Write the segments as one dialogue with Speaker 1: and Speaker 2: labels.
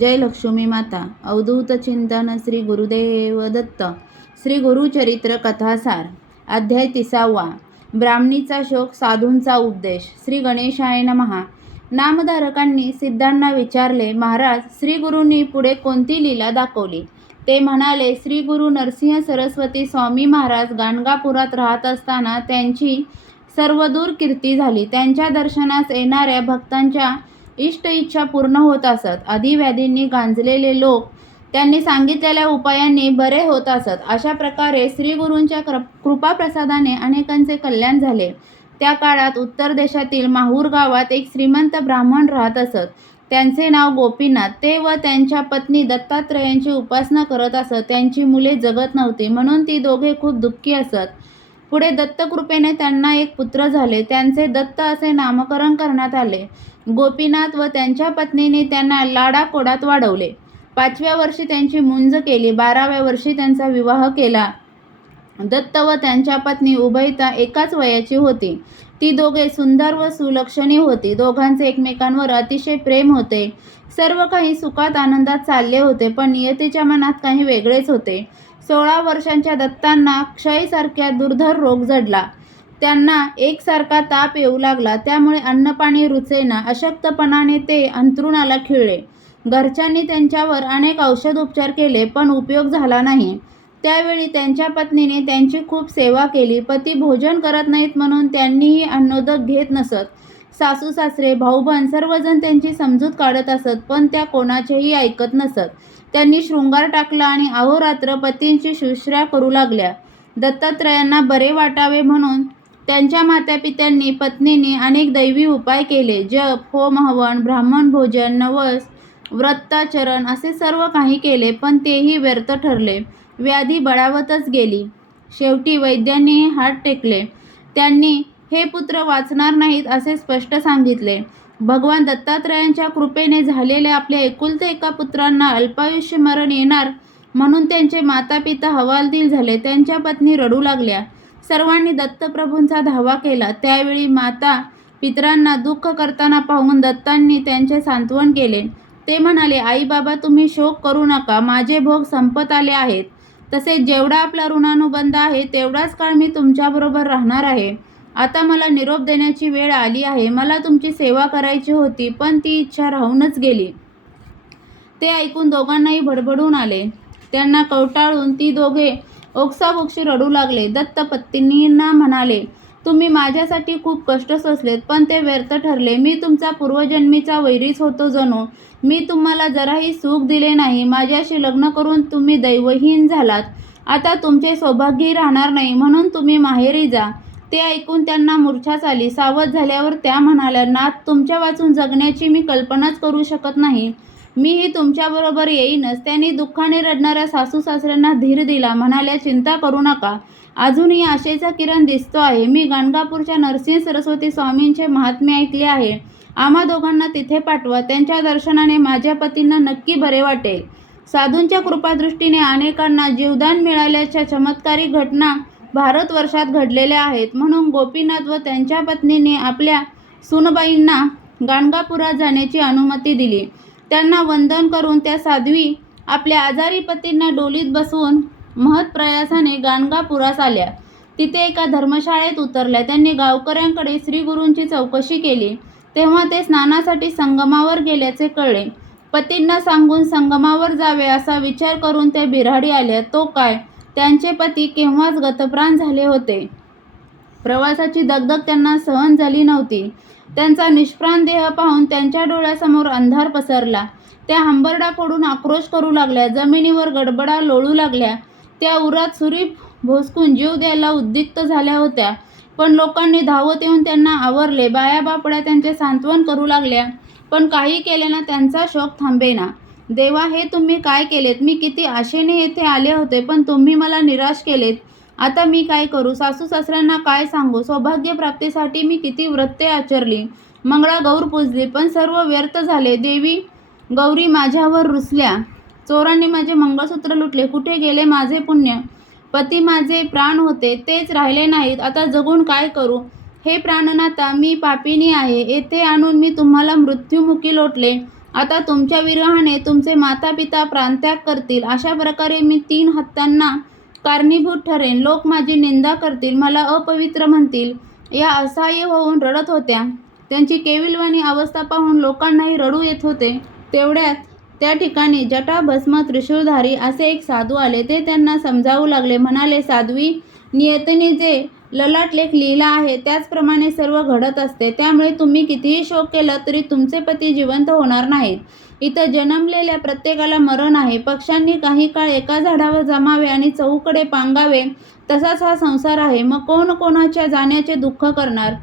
Speaker 1: जय लक्ष्मी माता अवधूत चिंतन श्री गुरुदेव दत्त श्री गुरुचरित्र कथासार अध्याय तिसावा ब्राह्मणीचा शोक साधूंचा उपदेश श्री गणेशाय नमहा नामधारकांनी सिद्धांना विचारले महाराज श्री गुरूंनी पुढे कोणती लीला दाखवली? ते म्हणाले श्री गुरु नरसिंह सरस्वती स्वामी महाराज गाणगापुरात राहत असताना त्यांची सर्वदूर कीर्ती झाली. त्यांच्या दर्शनास येणाऱ्या भक्तांच्या इष्ट इच्छा पूर्ण होत असत. अधिव्याधींनी गांजलेले लोक त्यांनी सांगितलेल्या उपायांनी बरे होत असत. अशा प्रकारे श्री गुरूंच्या कृ कृपाप्रसादाने अनेकांचे कल्याण झाले. त्या काळात उत्तर देशातील माहूर गावात एक श्रीमंत ब्राह्मण राहत असत. त्यांचे नाव गोपीनाथ. ते व त्यांच्या पत्नी दत्तात्रयांची उपासना करत असत. त्यांची मुले जगत नव्हती. म्हणून ती दोघे खूप दुःखी असत. पुढे दत्तकृपेने त्यांना एक पुत्र झाले. त्यांचे दत्त असे नामकरण करण्यात आले. गोपीनाथ व त्यांच्या पत्नीने त्यांना लाडाकोडात वाढवले. पाचव्या वर्षी त्यांची मुंज केली. बाराव्या वर्षी त्यांचा विवाह केला. दत्त व त्यांच्या पत्नी उभयता एकाच वयाची होती. ती दोघे सुंदर व सुलक्षणी होती. दोघांचे एकमेकांवर अतिशय प्रेम होते. सर्व काही सुखात आनंदात चालले होते पण नियतीच्या मनात काही वेगळेच होते. सोळा वर्षांच्या दत्तांना क्षयसारख्या दुर्धर रोग जडला. त्यांना एकसारखा ताप येऊ लागला त्यामुळे अन्नपाणी रुचेना अशक्तपणाने ते अंथरुणाला खिळले. घरच्यांनी त्यांच्यावर अनेक औषध उपचार केले पण उपयोग झाला नाही. त्यावेळी त्यांच्या पत्नीने त्यांची खूप सेवा केली. पती भोजन करत नाहीत म्हणून त्यांनीही अन्नोदक घेत नसत. सासू सासरे भाऊबंद सर्वजण त्यांची समजूत काढत असत पण त्या कोणाचेही ऐकत नसत. त्यांनी शृंगार टाकला आणि अहोरात्र पतींची शुश्रा करू लागल्या. दत्तात्रयांना बरे वाटावे म्हणून त्यांच्या मातापित्यांनी पत्नीने अनेक दैवी उपाय केले. जप होम हवन ब्राह्मण भोजन नवस व्रताचरण असे सर्व काही केले पण तेही व्यर्थ ठरले. व्याधी बळावतच गेली. शेवटी वैद्यांनी हात टेकले. त्यांनी हे पुत्र वाचणार नाहीत असे स्पष्ट सांगितले. भगवान दत्तात्रयांच्या कृपेने झालेल्या आपल्या एकुलते एका पुत्रांना अल्पायुष्य मरण येणार म्हणून त्यांचे मातापिता हवालदिल झाले. त्यांच्या पत्नी रडू लागल्या. सर्वांनी दत्तप्रभूंचा धावा केला. त्यावेळी माता पितरांना दुःख करताना पाहून दत्तांनी त्यांचे सांत्वन केले. ते म्हणाले आई बाबा तुम्ही शोक करू नका. माझे भोग संपत आले आहेत. तसेच जेवढा आपला ऋणानुबंध आहे तेवढाच काळ मी तुमच्याबरोबर राहणार आहे. आता मला निरोप देण्याची वेळ आली आहे. मला तुमची सेवा करायची होती पण ती इच्छा राहूनच गेली. ते ऐकून दोघांनाही भडभडून आले. त्यांना कवटाळून ती दोघे ओक्साबोक्षी रडू लागले. दत्तपत्नींना म्हणाले तुम्ही माझ्यासाठी खूप कष्ट सोसलेत पण ते व्यर्थ ठरले. मी तुमचा पूर्वजन्मीचा वैरीच होतो जणू. मी तुम्हाला जराही सुख दिले नाही. माझ्याशी लग्न करून तुम्ही दैवहीन झालात. आता तुमचे सौभाग्यही राहणार नाही म्हणून तुम्ही माहेरी जा. ते ऐकून त्यांना मूर्छाच आली. सावध झाल्यावर त्या म्हणाल्या नाथ तुमच्या वाचून जगण्याची मी कल्पनाच करू शकत नाही. मीही तुमच्याबरोबर येईनच. त्यांनी दुःखाने रडणाऱ्या सासू सासऱ्यांना धीर दिला. म्हणाल्या चिंता करू नका. अजूनही आशेचा किरण दिसतो आहे. मी गाणगापूरच्या नरसिंह सरस्वती स्वामींचे महात्म्य ऐकले आहे. आम्हा दोघांना तिथे पाठवा. त्यांच्या दर्शनाने माझ्या पतींना नक्की बरे वाटेल. साधूंच्या कृपादृष्टीने अनेकांना जीवदान मिळाल्याच्या चमत्कारी घटना भारतवर्षात घडलेल्या आहेत. म्हणून गोपीनाथ व त्यांच्या पत्नीने आपल्या सुनबाईंना गाणगापुरात जाण्याची अनुमती दिली. त्यांना वंदन करून त्या साध्वी आपल्या आजारी पतींना डोलीत बसवून महत्प्रयासाने गाणगापुरास आल्या. तिथे एका धर्मशाळेत उतरल्या. त्यांनी गावकऱ्यांकडे श्रीगुरूंची चौकशी केली. तेव्हा ते स्नानासाठी संगमावर गेल्याचे कळले. पतींना सांगून संगमावर जावे असा विचार करून त्या बिराडी आल्या तो काय? त्यांचे पती केव्हाच गतप्राण झाले होते? प्रवासाची दगदग त्यांना सहन झाली नव्हती. त्यांचा निष्प्राण देह पाहून त्यांच्या डोळ्यासमोर अंधार पसरला. त्या हंबरडा फोडून आक्रोश करू लागल्या जमिनीवर गडबडा लोळू लागल्या. त्या उरात सुरी भोसकून जीव द्यायला उद्युक्त झाल्या होत्या पण लोकांनी धावत येऊन त्यांना आवरले. बाया बापड्या त्यांचे सांत्वन करू लागल्या पण काही केल्यानं त्यांचा शोक थांबेना. देवा हे तुम्ही काय केलेत? मी किती आशेने येथे आले होते पण तुम्ही मला निराश केलेत. आता मी काय करू? सासू सासऱ्यांना काय सांगू? सौभाग्य प्राप्तीसाठी मी किती व्रते आचरली. मंगळा गौर पूजली पण सर्व व्यर्थ झाले. देवी गौरी माझ्यावर रुसल्या. चोरांनी माझे मंगळसूत्र लुटले. कुठे गेले माझे पुण्य? पती माझे प्राण होते तेच राहिले नाहीत. आता जगून काय करू? हे प्राणनाथा मी पापिनी आहे. येथे आणून मी तुम्हाला मृत्युमुखी लोटले. आता तुमच्या विरहाने तुमचे माता पिता प्राणत्याग करतील. अशा प्रकारे मी तीन हत्यांना कारणीभूत ठरेन. लोक माझी निंदा करतील मला अपवित्र म्हणतील. या असहाय्य होऊन रडत होत्या. त्यांची केविलवाणी अवस्था पाहून लोकांनाही रडू येत होते. तेवढ्यात त्या ठिकाणी जटा भस्म त्रिशूळधारी असे एक साधू आले. ते त्यांना समजावू लागले. म्हणाले साध्वी नियतीने जे ललाट लेख लिहिला आहे. त्याचप्रमाणे सर्व घडत असते. त्यामुळे तुम्ही कितीही शोक केला तरी तुमचे पती जिवंत होणार नाहीत. इथं जन्मलेल्या प्रत्येकाला मरण आहे. पक्ष्यांनी काही काळ एका झाडावर जमावे आणि चहूकडे पांगावे. तसाच हा संसार आहे. मग कोण कोणाच्या जाण्याचे दुःख करणार?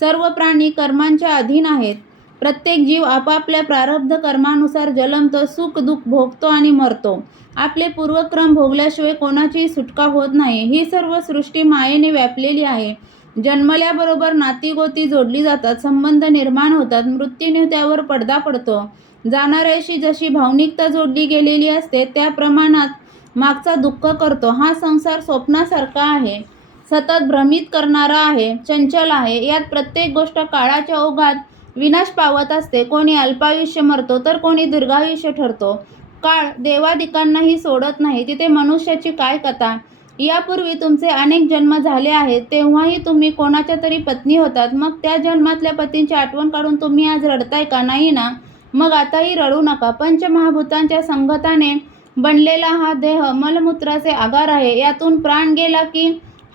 Speaker 1: सर्व प्राणी कर्मांच्या अधीन आहेत. प्रत्येक जीव आपापल्या प्रारब्ध कर्मानुसार जलमतो सुख दुःख भोगतो आणि मरतो. आपले पूर्वक्रम भोगल्याशिवाय कोणाचीही सुटका होत नाही. ही सर्व सृष्टी मायेने व्यापलेली आहे. जन्मल्याबरोबर नातीगोती जोडली जातात संबंध निर्माण होतात मृत्यूने त्यावर पडदा पडतो. जाणाऱ्याशी जशी भावनिकता जोडली गेलेली असते त्या प्रमाणात मागचा दुःख करतो. हा संसार स्वप्नासारखा आहे. सतत भ्रमित करणारा आहे चंचल आहे. यात प्रत्येक गोष्ट काळाच्या ओघात विनाश पावत असते. कोणी अल्पायुष्य मरतो तर कोणी दीर्घायुष्य ठरतो. काळ देवादिकांनाही सोडत नाही. तिथे मनुष्याची काय कथा? यापूर्वी तुमचे अनेक जन्म झाले आहेत तेव्हाही तुम्ही कोणाच्या तरी पत्नी होतात. मग त्या जन्मातल्या पतींची आठवण काढून तुम्ही आज रडताय का? नाही ना? मग आताही रडू नका. पंचमहाभूतांच्या संगताने बनलेला हा देह मलमूत्राचे आगार आहे. यातून प्राण गेला की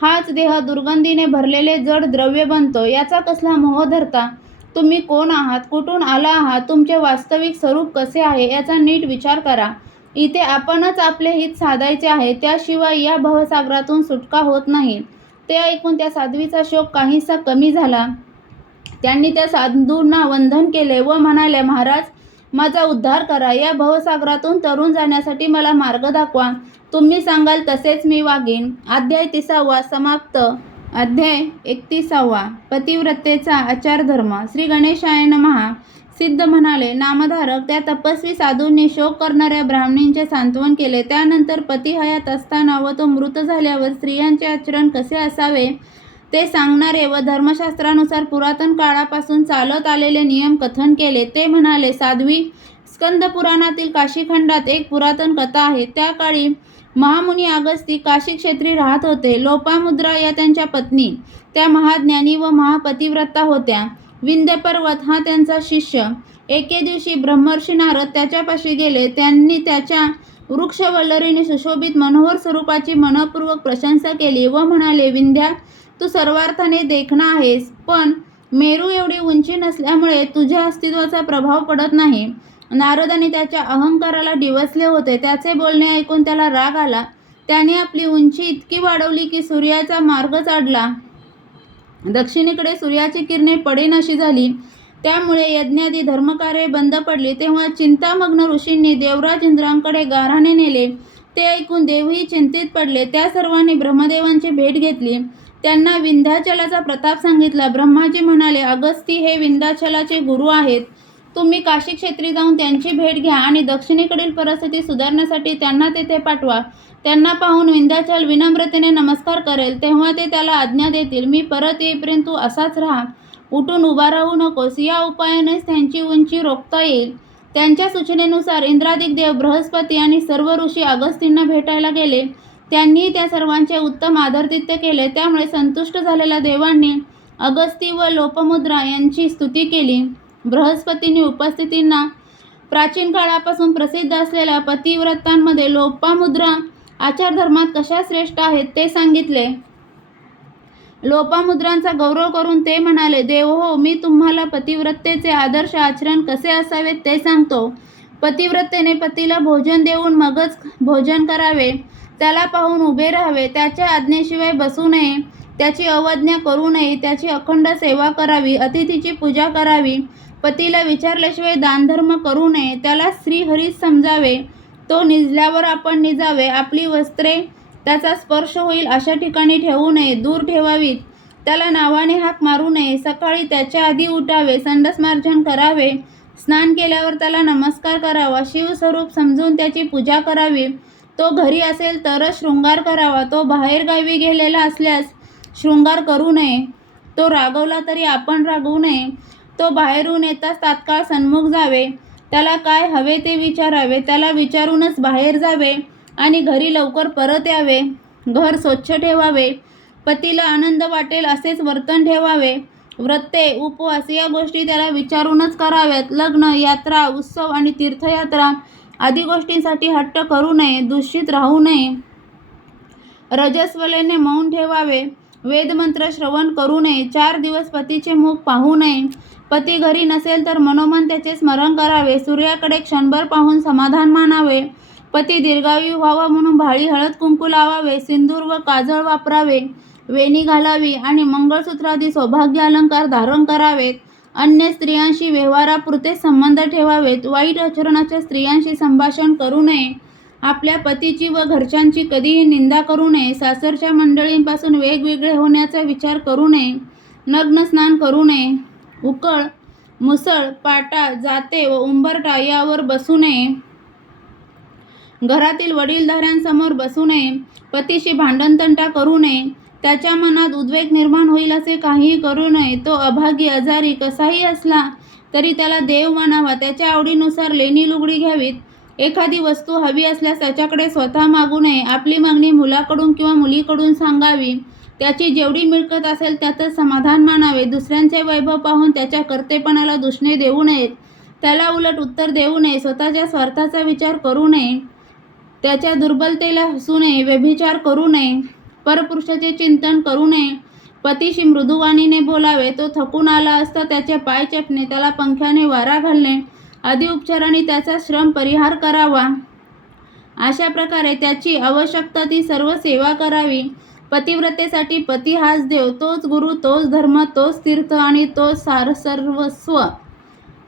Speaker 1: हाच देह दुर्गंधीने भरलेले जड द्रव्य बनतो. याचा कसला मोह धरता? तुम्ही कोण आहात? कुठून आला आहात? तुमचे वास्तविक स्वरूप कसे आहे? याचा नीट विचार करा. इथे आपणच आपले हित साधायचे आहे. त्याशिवाय या भवसागरातून सुटका होत नाही. ते ऐकून त्या साध्वीचा शोक काहीसा कमी झाला. त्यांनी त्या साधूंना वंदन केले व म्हणाले महाराज माझा उद्धार करा. या भवसागरातून तरुण जाण्यासाठी मला मार्ग दाखवा. तुम्ही सांगाल तसेच मी वागेन. अध्याय तिसावा समाप्त. अध्याय एकतीसावा. पतिव्रतेचा आचारधर्म. श्री गणेशाय महा सिद्ध म्हणाले नामधारक त्या तपस्वी साधूंनी शोक करणाऱ्या ब्राह्मणींचे सांत्वन केले. त्यानंतर पती हयात असताना व तो मृत झाल्यावर स्त्रियांचे आचरण कसे असावे ते सांगणारे व धर्मशास्त्रानुसार पुरातन काळापासून चालत आलेले नियम कथन केले. ते म्हणाले साध्वी स्कंद पुराणातील काशीखंडात एक पुरातन कथा आहे. त्या काळी महामुनी अगस्ती काशी क्षेत्री राहत होते. लोपामुद्रा या त्यांच्या पत्नी. त्या महाज्ञानी व महापतिव्रता होत्या. विंध्य पर्वत हा त्यांचा शिष्य. एके दिवशी ब्रह्मर्षी नारद त्याच्यापाशी गेले. त्यांनी त्याच्या वृक्षवल्लरीने सुशोभित मनोहर स्वरूपाची मनपूर्वक प्रशंसा केली व म्हणाले विंध्या तू सर्वार्थाने देखणा आहेस पण मेरू एवढी उंची नसल्यामुळे तुझ्या अस्तित्वाचा प्रभाव पडत नाही. नारदाने त्याच्या अहंकाराला डिवसले होते. त्याचे बोलणे ऐकून त्याला राग आला. त्याने आपली उंची इतकी वाढवली की सूर्याचा मार्ग चाडला. दक्षिणेकडे सूर्याची किरणे पडेनाशी झाली. त्यामुळे यज्ञादी धर्मकार्य बंद पडली. तेव्हा चिंतामग्न ऋषींनी देवराज इंद्रांकडे गाराने नेले. ते ऐकून देवही चिंतित पडले. त्या सर्वांनी ब्रह्मदेवांची भेट घेतली. त्यांना विंध्याचलाचा प्रताप सांगितला. ब्रह्माजी म्हणाले अगस्ती हे विंध्याचलाचे गुरु आहेत. तुम्ही काशी क्षेत्री जाऊन त्यांची भेट घ्या आणि दक्षिणेकडील परिस्थिती सुधारण्यासाठी त्यांना तेथे पाठवा. त्यांना पाहून विंध्याचल विनम्रतेने नमस्कार करेल तेव्हा ते त्याला आज्ञा देतील मी परत येईपर्यंत तू असाच राहा. उठून उभा राहू नकोस या उपायानेच त्यांची उंची रोखता येईल. त्यांच्या सूचनेनुसार इंद्रादिक देव बृहस्पती आणि सर्व ऋषी अगस्तींना भेटायला गेले. त्यांनी त्या सर्वांचे उत्तम आदरतित्य केले. त्यामुळे संतुष्ट झालेल्या देवांनी अगस्ती व लोपमुद्रा यांची स्तुती केली. बृहस्पतींनी उपस्थितींना प्राचीन काळापासून प्रसिद्ध असलेल्या पतिव्रतांमध्ये लोपामुद्रा आचारधर्मात कशा श्रेष्ठ आहेत ते सांगितले. लोपामुद्रांचा गौरव करून ते म्हणाले देव हो मी तुम्हाला पतिव्रतेचे आदर्श आचरण कसे असावेत ते सांगतो. पतिव्रतेने पतीला भोजन देऊन मगच भोजन करावे. त्याला पाहून उभे राहावे. त्याच्या आज्ञेशिवाय बसू नये. त्याची अवज्ञा करू नये. त्याची अखंड सेवा करावी. अतिथीची पूजा करावी. पतीला विचारल्याशिवाय दानधर्म करू नये त्याला श्रीहरीच समजावे. तो निजल्यावर आपण निजावे. आपली वस्त्रे त्याचा स्पर्श होईल अशा ठिकाणी ठेवू नये दूर ठेवावीत. त्याला नावाने हाक मारू नये. सकाळी त्याच्या आधी उठावे संडसमार्जन करावे. स्नान केल्यावर त्याला नमस्कार करावा. शिवस्वरूप समजून त्याची पूजा करावी. तो घरी असेल तरच शृंगार करावा. तो बाहेरगावी गेलेला असल्यास शृंगार करू नये. तो रागवला तरी आपण रागवू नये. तो बाहेरून येताच तात्काळ सन्मुख जावे. त्याला काय हवे ते विचारावे. त्याला विचारूनच बाहेर जावे आणि घरी लवकर परत यावे. घर स्वच्छ ठेवावे. पतीला आनंद वाटेल असेच वर्तन ठेवावे. व्रते उपवास या गोष्टी त्याला विचारूनच कराव्यात. लग्न यात्रा उत्सव आणि तीर्थयात्रा आदी गोष्टींसाठी हट्ट करू नये दूषित राहू नये. रजस्वलेने मौन ठेवावे. वेदमंत्र श्रवण करू नये. चार दिवस पतीचे मुख पाहू नये. पती घरी नसेल तर मनोमन त्याचे स्मरण करावे. सूर्याकडे क्षणभर पाहून समाधान मानावे. पती दीर्घायू व्हावा म्हणून भाळी हळद कुंकू लावावे. सिंदूर व काजळ वापरावे. वेणी घालावी आणि मंगळसूत्रादी सौभाग्य अलंकार धारण करावेत. अन्य स्त्रियांशी व्यवहारापुरते संबंध ठेवावेत. वाईट आचरणाच्या स्त्रियांशी संभाषण करू नये. आपल्या पतीची व घरच्यांची कधीही निंदा करू नये. सासरच्या मंडळींपासून वेगवेगळे होण्याचा विचार करू नये. नग्न स्नान करू नये. उकळ मुसळ पाटा जाते व उंबरटा यावर बसू नये. घरातील वडीलधाऱ्यांसमोर बसू नये. पतीशी भांडणतंटा करू नये. त्याच्या मनात उद्वेग निर्माण होईल असे काहीही करू नये. तो अभागी आजारी कसाही असला तरी त्याला देव मानावा. त्याच्या आवडीनुसार लेणी लुगडी घ्यावीत. एखादी वस्तू हवी असल्यास त्याच्याकडे स्वतः मागू नये. आपली मागणी मुलाकडून किंवा मुलीकडून सांगावी. त्याची जेवढी मिळकत असेल त्यातच समाधान मानावे. दुसऱ्यांचे वैभव पाहून त्याच्या कर्तेपणाला दुष्णे देऊ नयेत. त्याला उलट उत्तर देऊ नये. स्वतःच्या स्वार्थाचा विचार करू नये. त्याच्या दुर्बलतेला हसू नये. व्यभिचार करू नये. परपुरुषाचे चिंतन करू नये. पतीशी मृदुवाणीने बोलावे. तो थकून आला असता त्याचे पाय चपणे. त्याला पंख्याने वारा घालणे. आदी उपचाराने त्याचा श्रम परिहार करावा. अशा प्रकारे त्याची आवश्यकता ती सर्व सेवा करावी. पतिव्रतेसाठी पती हाच देव तोच गुरु तोच धर्म तोच तीर्थ आणि तोच सार सर्वस्व.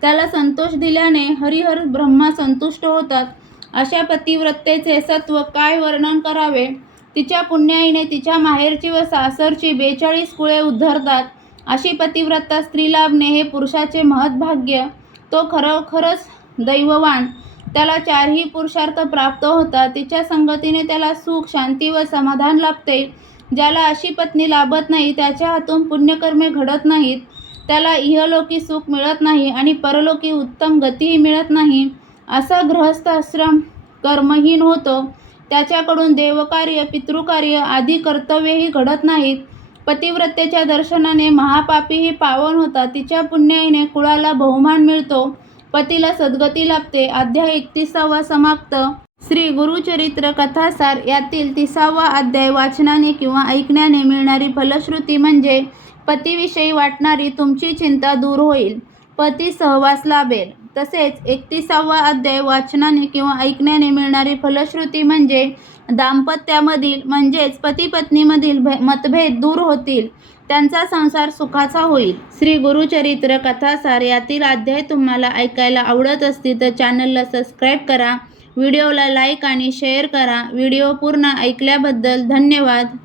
Speaker 1: त्याला संतोष दिल्याने हरिहर ब्रह्मा संतुष्ट होतात. अशा पतिव्रतेचे सत्व काय वर्णन करावे? तिच्या पुण्याईने तिच्या माहेरची व सासरची बेचाळीस कुळे उद्धरतात. अशी पतिव्रता स्त्री लाभणे हे पुरुषाचे महत्भाग्य. तो खरोखरच दैववान. त्याला चारही पुरुषार्थ प्राप्त होतात. तिच्या संगतीने त्याला सुख शांती व समाधान लाभते. ज्याला अशी पत्नी लाभत नाही त्याच्या हातून पुण्यकर्मे घडत नाहीत. त्याला इहलोकी सुख मिळत नाही आणि परलोकी उत्तम गतीही मिळत नाही. असा गृहस्थ आश्रम कर्महीन होतो. त्याच्याकडून देवकार्य पितृकार्य आदी कर्तव्यही घडत नाहीत. पतिव्रतेच्या दर्शनाने महापापीही पावन होतात. तिच्या पुण्याईने कुळाला बहुमान मिळतो. पतीला सद्गती लाभते. अध्याय एकतीसावा समाप्त. श्री गुरुचरित्र कथासार यातील तिसावा अध्याय वाचनाने किंवा ऐकण्याने मिळणारी फलश्रुती म्हणजे पतीविषयी वाटणारी तुमची चिंता दूर होईल. पती सहवास लाभेल. तसेच एकतीसावा अध्याय वाचनाने किंवा ऐकण्याने मिळणारी फलश्रुती म्हणजे दाम्पत्यामधील म्हणजेच पती पत्नीमधील भे मतभेद दूर होतील. त्यांचा संसार सुखाचा होईल. श्री गुरुचरित्र कथासार यातील अध्याय तुम्हाला ऐकायला आवडत असतील तर चॅनलला सबस्क्राईब करा. व्हिडिओला लाईक आणि शेअर करा. व्हिडिओ पूर्ण ऐकल्याबद्दल धन्यवाद.